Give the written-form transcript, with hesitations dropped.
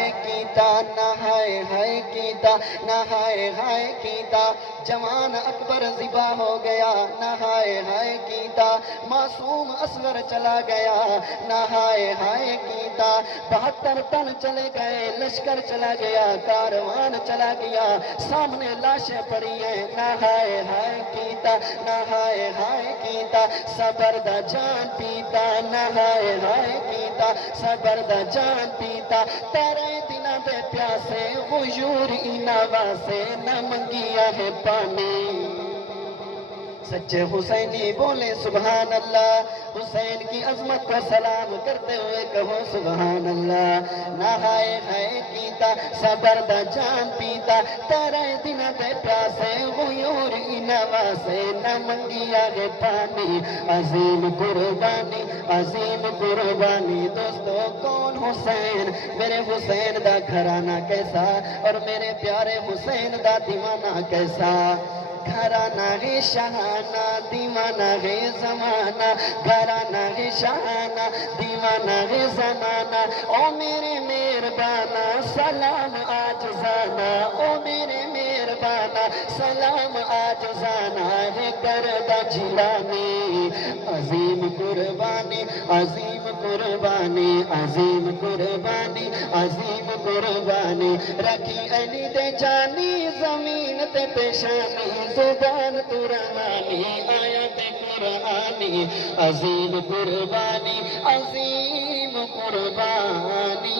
ہائے کیتا نہ ہائے کیتا نہ ہائے کیتا جوان اکبر ذبح ہو گیا نہ ہائے کیتا معصوم اصغر چلا گیا نہ ہائے کیتا 72 تن چلے گئے لشکر چلا گیا کاروان چلا گیا سامنے لاشیں پڑی ہیں نہ ہائے کیتا نہ ہائے کیتا صبر دا جان پیتا نہ ہائے کیتا صبر دا جان پیتا تیرے دنوں دے پیاسے غیور ایناوا سے نہ منگیا ہے پانی سچے حسینی بولے سبحان اللہ حسین کی عظمت کو سلام کرتے ہوئے کہو سبحان اللہ نہ ہائے کیتا صبر دا جان پیتا تیرے دن دے پیاسے غیور اینوا سے نہ منگیا ہے پانی عظیم قربانی دوستو کون حسین میرے حسین دا گھرانہ کیسا اور میرے پیارے حسین دا دیوانہ کیسا گھرانہ ہے شہانہ دیوانہ ہے زمانہ گھرانہ ہے شہانہ دیوانہ ہے زمانہ او میرے مہربانہ سلام عاجزانہ او میرے مہربانہ سلام عاجزانہ ہے کردہ جیلانی عظیم قربانی عظیم قربانی عظیم قربانی عظیم قربانی رکھی علی دے جانی زمین تے پیشانی زبان ترمانی آیت قرآنی عظیم قربانی عظیم قربانی